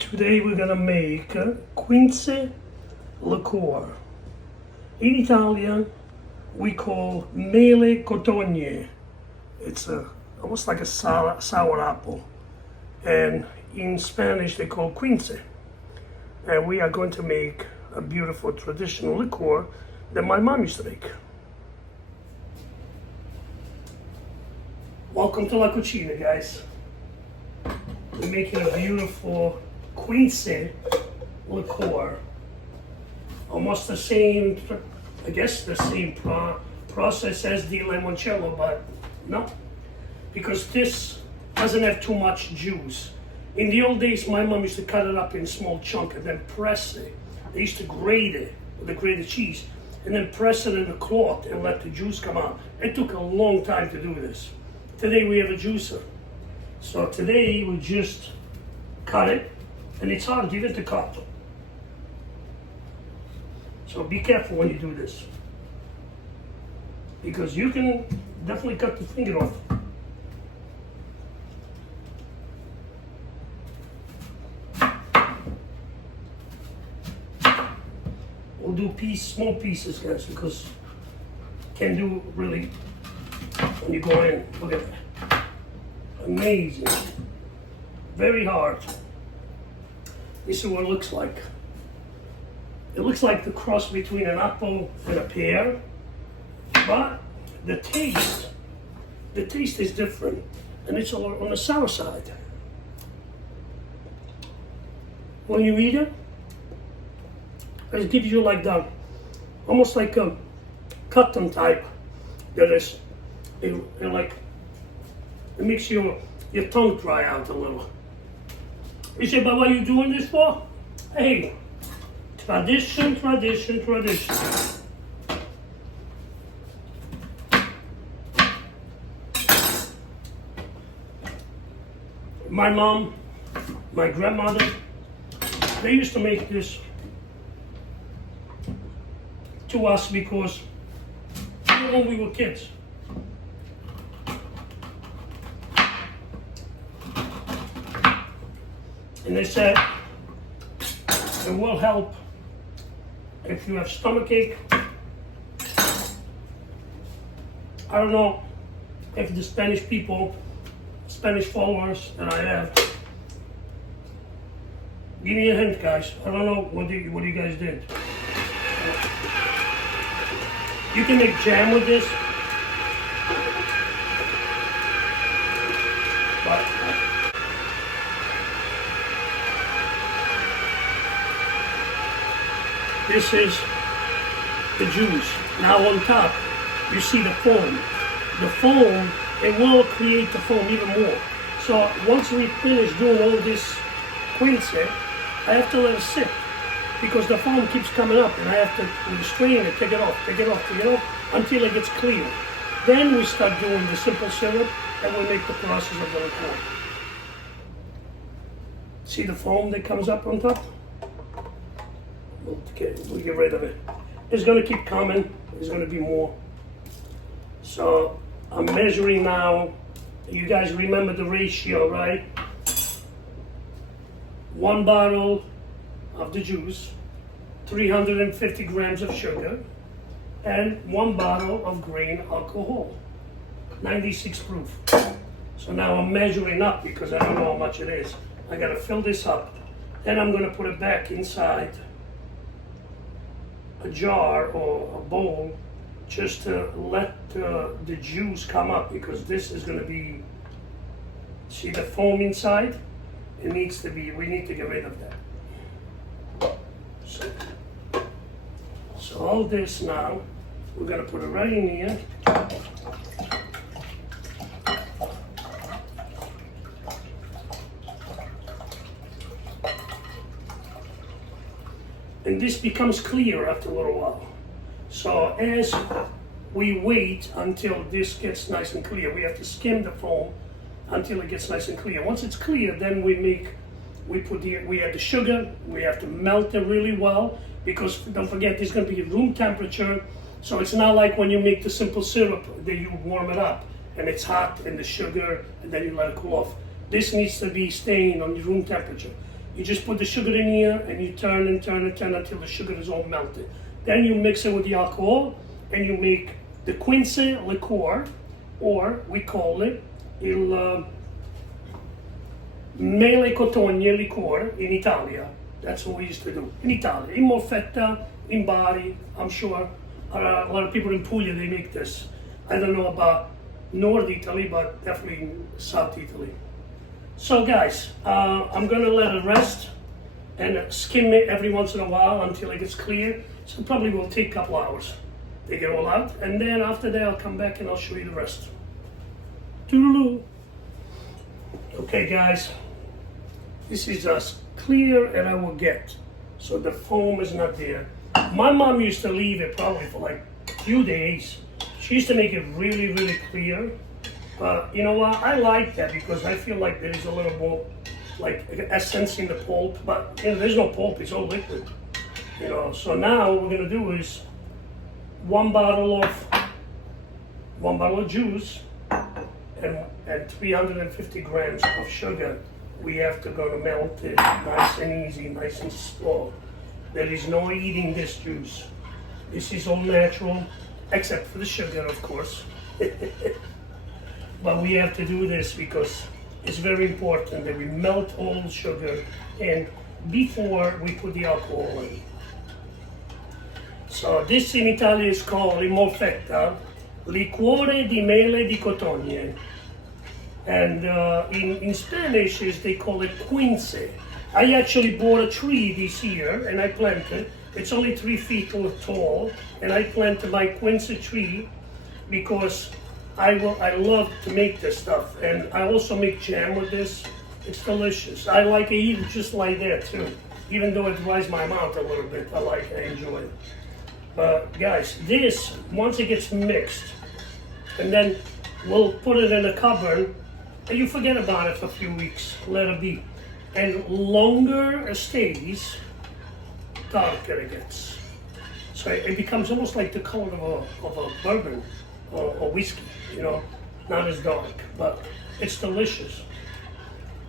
Today we're gonna make Quince liqueur. In Italian, we call Mele Cotogne. It's almost like a sour apple. And in Spanish, they call Quince. And we are going to make a beautiful traditional liqueur that my mom used to make. Welcome to La Cucina, guys. We're making a beautiful Quince liqueur. Almost the same, I guess the same process as the limoncello, but no. Because this doesn't have too much juice. In the old days, my mom used to cut it up in small chunks and then press it. They used to grate it with a grated cheese and then press it in a cloth and let the juice come out. It took a long time to do this. Today we have a juicer. So today we just cut it, and it's hard even to cut. So be careful when you do this, because you can definitely cut the finger off. We'll do small pieces, guys, because can do really when you go in. Look at that. Amazing. Very hard. This is what it looks like. It looks like the cross between an apple and a pear, but the taste is different, and it's on the sour side. When you eat it, it gives you like the, almost like a cotton type. That is, it makes your tongue dry out a little. You say, but what are you doing this for? Hey, tradition, tradition, tradition. My mom, my grandmother, they used to make this to us because when we were kids. And they said it will help if you have stomachache. I don't know if the Spanish people, Spanish followers that I have, give me a hint, guys. I don't know what you guys did. You can make jam with this, but this is the juice. Now on top, you see the foam. The foam, it will create the foam even more. So once we finish doing all this Quince, I have to let it sit, because the foam keeps coming up, and I have to, with the strain it, take it off, until it gets clear. Then we start doing the simple syrup, and we make the process of the liqueur. See the foam that comes up on top? We'll get rid of it. It's going to keep coming. There's going to be more. So I'm measuring now. You guys remember the ratio, right? 1 bottle of the juice, 350 grams of sugar, and 1 bottle of grain alcohol, 96 proof. So now I'm measuring up because I don't know how much it is. I got to fill this up. Then I'm going to put it back inside a jar or a bowl, just to let the juice come up, because this is going to be, see the foam inside? It needs to be, we need to get rid of that. So all this now, we're going to put it right in here. And this becomes clear after a little while. So as we wait until this gets nice and clear, we have to skim the foam until it gets nice and clear. Once it's clear, then we add the sugar. We have to melt it really well, because don't forget, this is going to be room temperature. So it's not like when you make the simple syrup that you warm it up and it's hot and the sugar, and then you let it cool off. This needs to be staying on room temperature. You just put the sugar in here and you turn and turn and turn until the sugar is all melted. Then you mix it with the alcohol and you make the Quince liqueur, or we call it il Mele Cotogne liqueur in Italia. That's what we used to do in Italia. In Molfetta, in Bari, I'm sure a lot of people in Puglia, they make this. I don't know about North Italy, but definitely in South Italy. So guys, I'm gonna let it rest and skim it every once in a while until it gets clear. So probably will take a couple hours to get it all out. And then after that, I'll come back and I'll show you the rest. Toodaloo. Okay guys, this is as clear as I will get. So the foam is not there. My mom used to leave it probably for like a few days. She used to make it really, really clear. But you know what, I like that because I feel like there is a little more like essence in the pulp, but you know, there's no pulp, it's all liquid. You know, so now what we're gonna do is one bottle of juice and 350 grams of sugar. We have to go to melt it nice and easy, nice and slow. There is no eating this juice. This is all natural, except for the sugar, of course. But we have to do this because it's very important that we melt all the sugar in before we put the alcohol in. So this in Italian is called in Molfetta liquore di mele di Cotogne. And in Spanish they call it Quince. I actually bought a tree this year and I planted. It's only 3 feet tall, and I planted my Quince tree because I love to make this stuff, and I also make jam with this. It's delicious. I like to eat it just like that too, even though it dries my mouth a little bit. I enjoy it. But guys, this, once it gets mixed, and then we'll put it in a cupboard, and you forget about it for a few weeks, let it be. And longer it stays, darker it gets. So it becomes almost like the color of a bourbon or whiskey, you know, not as dark, but it's delicious.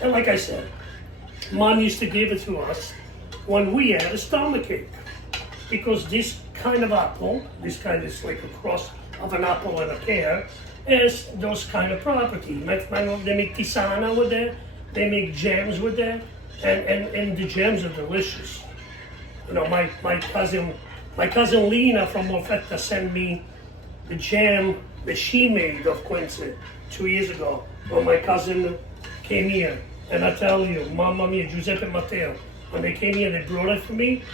And like I said, Mom used to give it to us when we had a stomachache, because this kind of apple, this kind is like a cross of an apple and a pear, has those kind of property. They make tisana with that, they make jams with that, and the jams are delicious. You know, my cousin Lena from Molfetta sent me the jam that she made of Quince 2 years ago when my cousin came here. And I tell you, Mamma Mia, Giuseppe and Matteo, when they came here, they brought it for me.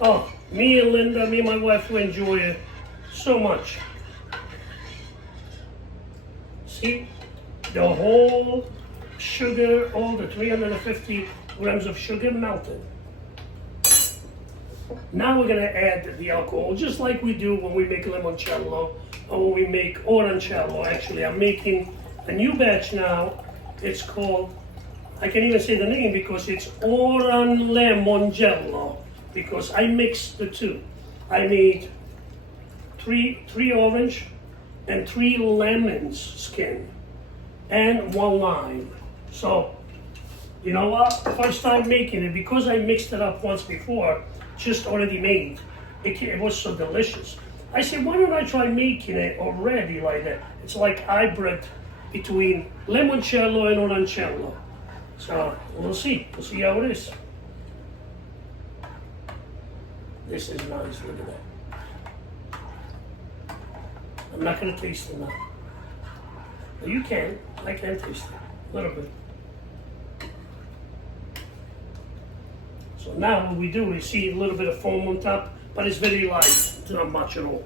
Oh, me and Linda, me and my wife will enjoy it so much. See, the whole sugar, all the 350 grams of sugar melted. Now we're gonna add the alcohol, just like we do when we make limoncello or when we make orancello. Actually, I'm making a new batch now. It's called, I can even say the name because it's Oran Lemongello, because I mixed the two. I made three orange and 3 lemons skin and 1 lime. So, you know what? First time making it, because I mixed it up once before, just already made, it was so delicious. I said, why don't I try making it already like that? It's like hybrid between limoncello and orancello. So we'll see how it is. This is nice, look at that. I'm not gonna taste it now. But you can, I can taste it, a little bit. So now what we do is see a little bit of foam on top, but it's very light, it's not much at all.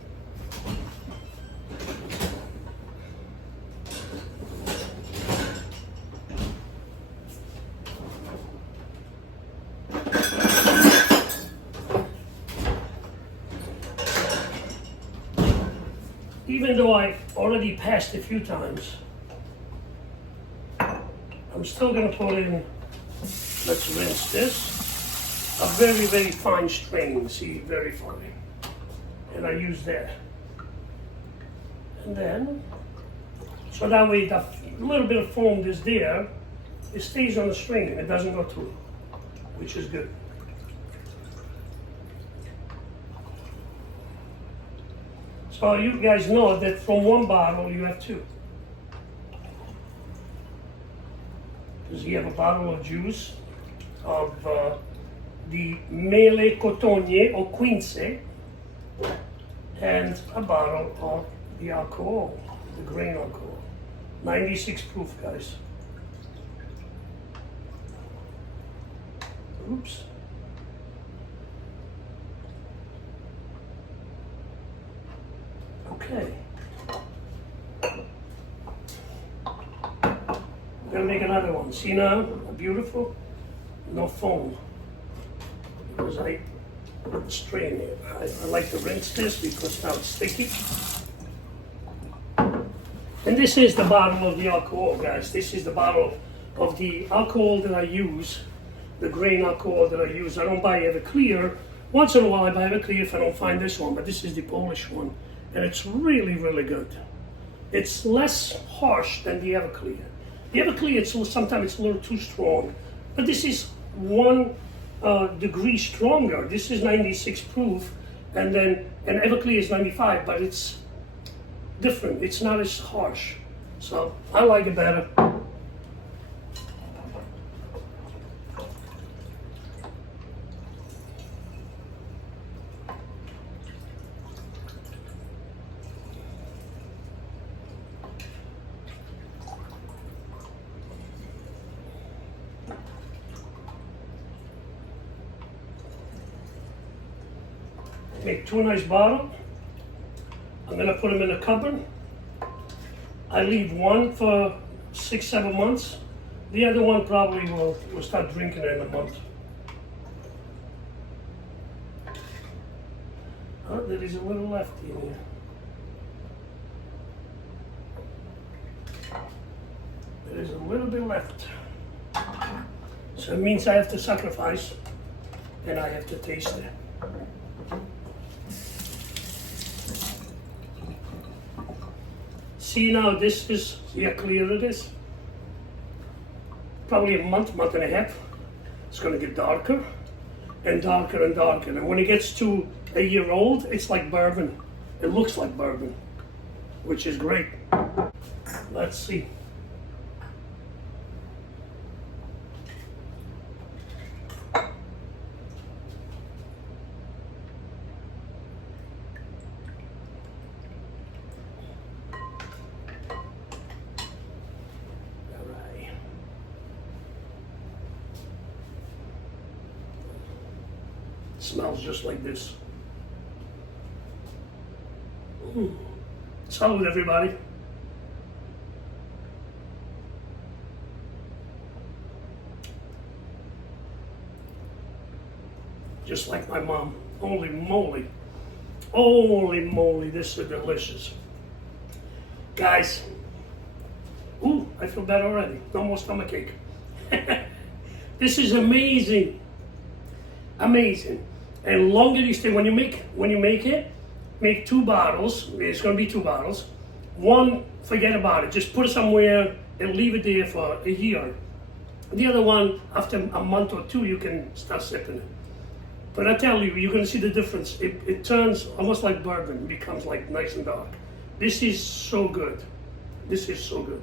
Even though I've already passed a few times, I'm still gonna put in, let's rinse this. A very, very fine strain, see, very fine. And I use that. And then, so that way the little bit of foam that's there, it stays on the string and it doesn't go through. which is good. So you guys know that from one bottle you have two. Because you have a bottle of juice of the Mele Cotogne or Quince, and a bottle of the alcohol, the grain alcohol. 96 proof, guys. Oops. Okay. We're gonna make another one. See now, beautiful, no foam. Because I strain it. I like to rinse this because now it's sticky. And this is the bottle of the alcohol, guys. This is the bottle of the alcohol that I use, the grain alcohol that I use. I don't buy Everclear. Once in a while I buy Everclear if I don't find this one, but this is the Polish one. And it's really, really good. It's less harsh than the Everclear. The Everclear, sometimes it's a little too strong. But this is 1 degree stronger. This is 96 proof, and Everclear is 95, but it's different. It's not as harsh. So I like it better. Make 2 nice bottles. I'm gonna put them in a cupboard. I leave one for 6-7 months. The other one probably will start drinking it in a month. Oh, there is a little left in here. There is a little bit left. So it means I have to sacrifice and I have to taste it. See now, this is, see how clear it is? Probably a month and a half. It's gonna get darker and darker and darker. And when it gets to a year old, it's like bourbon. It looks like bourbon, which is great. Let's see. Smells just like this. Salud, everybody. Just like my mom. Holy moly. Holy moly, this is delicious. Guys, ooh, I feel better already. No more stomachache. This is amazing. Amazing. And longer you stay, when you make it, make 2 bottles. It's gonna be 2 bottles. One, forget about it. Just put it somewhere and leave it there for a year. The other one, after a month or 2, you can start sipping it. But I tell you, you're gonna see the difference. It turns almost like bourbon. It becomes like nice and dark. This is so good. This is so good.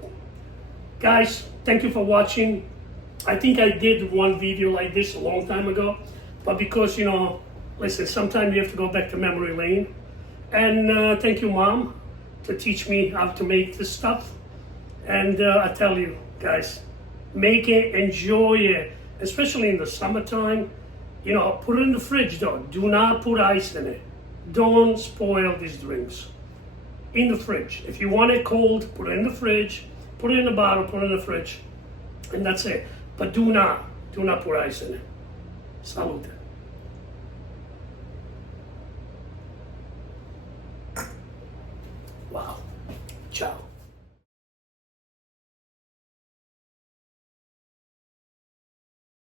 Guys, thank you for watching. I think I did one video like this a long time ago. But because, listen, sometimes you have to go back to memory lane. And thank you, Mom, to teach me how to make this stuff. And I tell you, guys, make it, enjoy it, especially in the summertime. Put it in the fridge, though. Do not put ice in it. Don't spoil these drinks. In the fridge. If you want it cold, put it in the fridge. Put it in a bottle, put it in the fridge. And that's it. But do not put ice in it. Salute. Wow. Ciao.